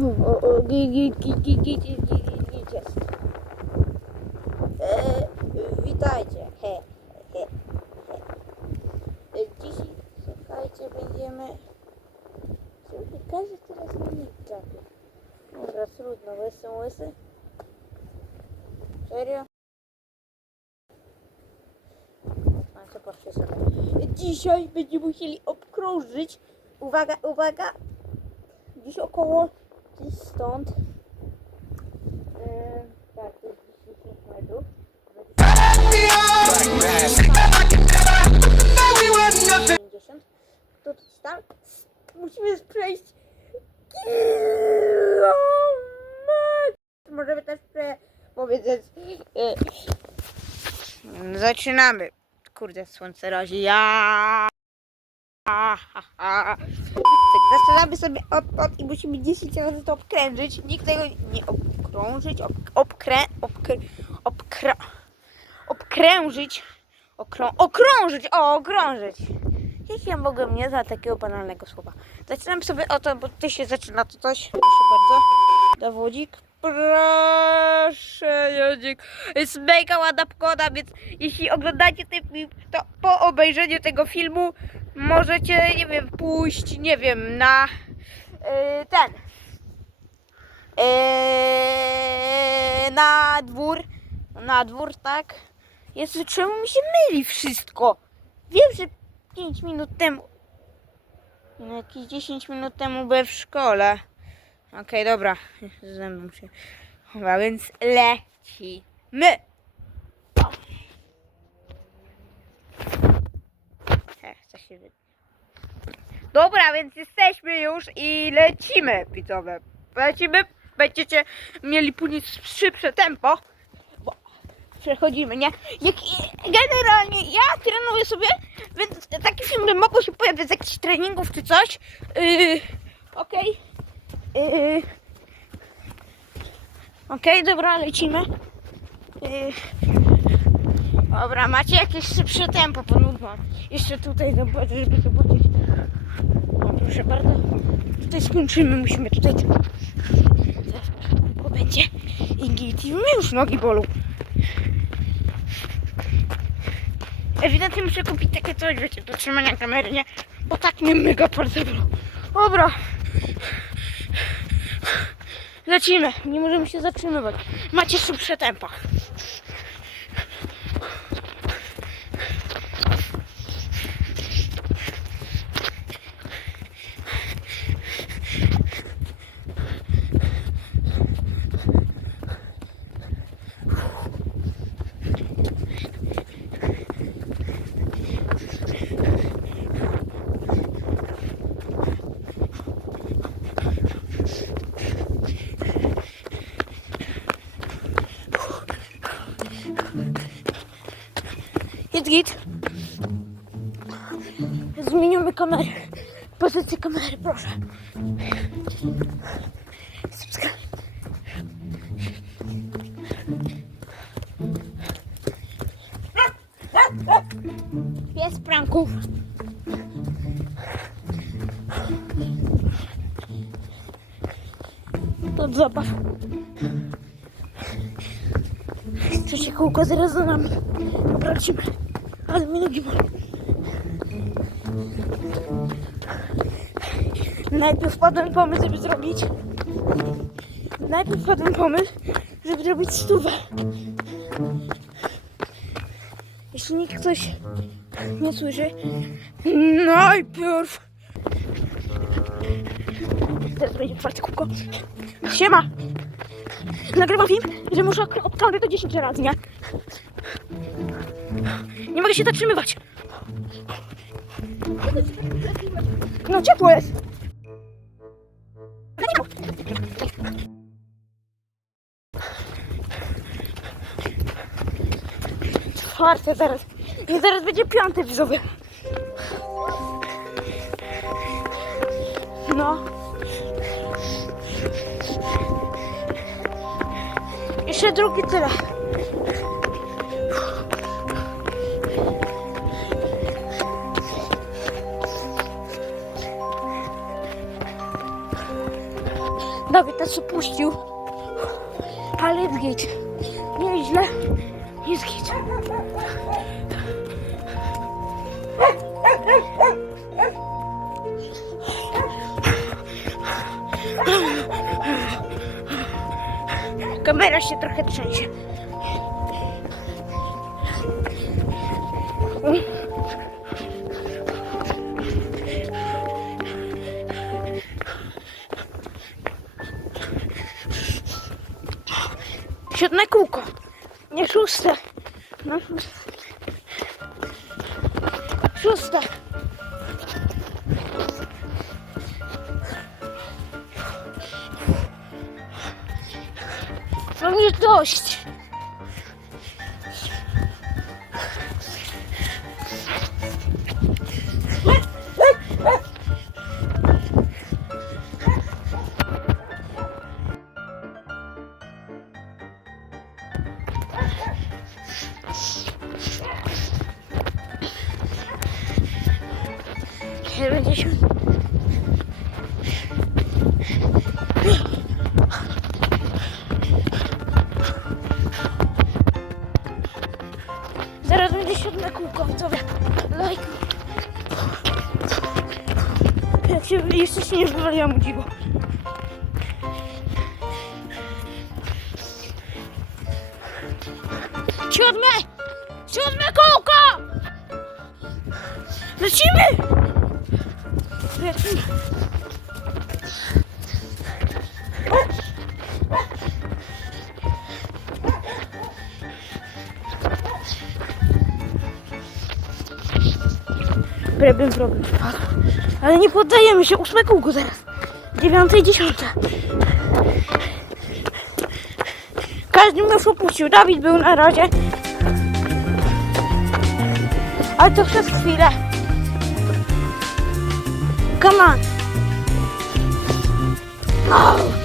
Git jest. E, witajcie. He, he, he. Dzisiaj, słuchajcie, będziemy... Słuchaj, każdy teraz mnie czapie. Dobra, trudno, łysy, łysy. Serio? A, co patrzę. Dzisiaj będziemy musieli obkrążyć, uwaga, uwaga, dziś około gdzieś stąd. Yy, tak, to jest gdzieś 10 metrów. Pięćdziesiąt. To musimy przejść. Możemy też prze powiedzieć. Yy, zaczynamy. Kurde, słońce razi. Ja. Zaczynamy sobie od, od i musimy 10 razy to obkrężyć. Nikt tego nie obkrążyć, ob, obkrę, obkrę, obkrę, obkrężyć, okrą, okrążyć, o, okrążyć. Jak ja mogłem nie za takiego banalnego słowa? Zaczynam sobie o to, bo ty się zaczyna to coś. Proszę bardzo. Dowodzik. Proszę, Jodzik. Jest mega ładna pogoda, więc jeśli oglądacie ten film, to po obejrzeniu tego filmu możecie, nie wiem, pójść, nie wiem, na yy, ten. Yy, na dwór. Na dwór, tak? Jezu, czemu mi się myli wszystko? Wiem, że 5 minut temu. No, jakieś 10 minut temu byłem w szkole. Okej, dobra. Ze mną się. Chyba, więc lecimy. Dobra, więc jesteśmy już i lecimy, widzowie. Lecimy, będziecie mieli później szybsze tempo, bo przechodzimy, nie? Jak, generalnie ja trenuję sobie, więc takie filmy mogą się pojawiać z jakichś treningów czy coś. Yy, Okej. Yy, Okej, dobra, lecimy. Yy, dobra, macie jakieś szybsze tempo, ponudno. Jeszcze tutaj zobaczę, żeby zobaczyć. O, proszę bardzo. Tutaj skończymy, musimy tutaj tylko będzie. I git, i mnie już nogi bolą. Ewidentnie muszę kupić takie coś, wiecie, do trzymania kamery, nie? Bo tak mnie mega bardzo bolą. Dobra. Lecimy, nie możemy się zatrzymywać. Macie szybsze tempo. Jest git. Zmieniamy kamerę. Pozycję kamery, proszę. Pies pranków. To zobacz. Trzecie kółko zaraz za nami. Ale bolą. Najpierw wpadłem pomysł, żeby zrobić... Najpierw wpadłem pomysł, żeby zrobić stówę. Jeśli nikt ktoś nie słyszy, najpierw... Teraz będzie czwarte kółko. Siema! Nagrywam film, że muszę obciągnąć to 10 razy, nie? Nie mogę się zatrzymywać. No ciepło jest. Czwarte zaraz. I zaraz będzie piąte widzowie. No. Jeszcze drugi tyle. Dawid nas opuścił. Ale jest git. Nieźle. Jest git. Kamera się trochę trzęsie. Siódme kółko. Nie szóste. No szóste. Szóste. No mnie dość. Kiedy będzie się... Zaraz będzie siódme kółko, widzowie. Lajk. Jak się jeszcze się nie wywaliłam dziwo. Siódme! Siódme kółko! Lecimy! Lecimy. Problem, problem. Ale nie poddajemy się. Ósme kółko zaraz. Dziewiąte i dziesiąte. Każdy mnie już opuścił. Dawid był na razie. Ale to przez chwilę. Come on. Oh.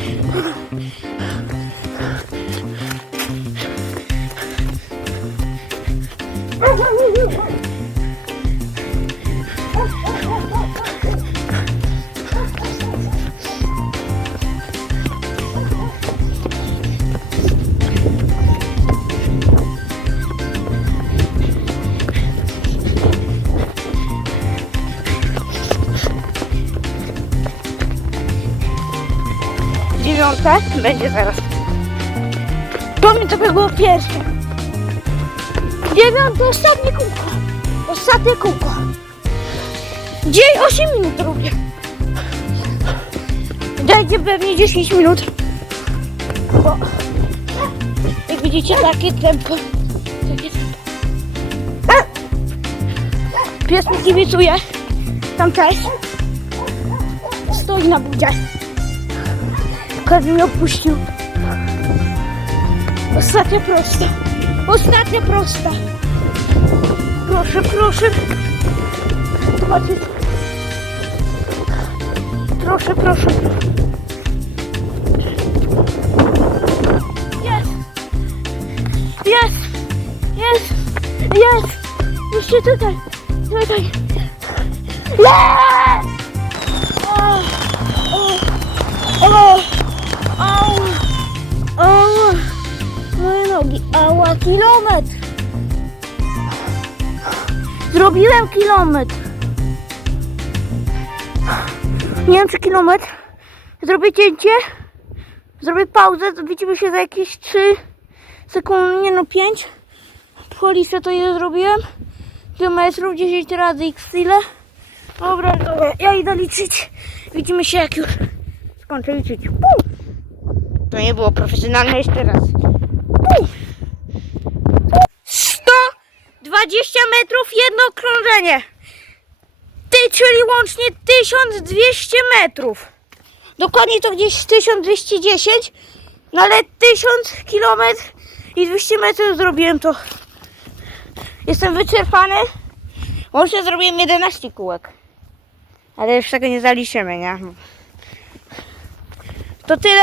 Oh. Dziewiąte będzie zaraz. To mi to by było pierwsze. Dziewiąte, ostatnie kółko. Ostatnie kółko. Gdzie 8 minut robię. Dajcie pewnie 10 minut. Bo jak widzicie takie tempo. Takie tempo. Pies mi kibicuje. Tam też. Stoi na budzie. Każdy mnie opuścił. Ostatnia prosta. Ostatnia prosta. Proszę, proszę. Zobaczcie. Proszę, proszę. Jest. Jest. Jest. Jest. Jeszcze tutaj. Tutaj. Jest! O, o, o. Au! Au! Moje nogi. Ała, kilometr! Zrobiłem kilometr. Nie wiem, czy kilometr. Zrobię cięcie. Zrobię pauzę. Widzimy się za jakieś 3 sekundy, nie no 5. Po listę to je zrobiłem. Kilometrów 10 razy x tyle. Dobra, dobra, ja idę liczyć. Widzimy się jak już skończę liczyć. To nie było profesjonalne jeszcze raz. Pum! 120 metrów jedno okrążenie. Ty, czyli łącznie 1200 metrów. Dokładnie to gdzieś 1210, no ale 1000 kilometrów i 200 metrów zrobiłem to. Jestem wyczerpany. Łącznie zrobiłem 11 kółek. Ale już tego nie zaliczymy, nie? To tyle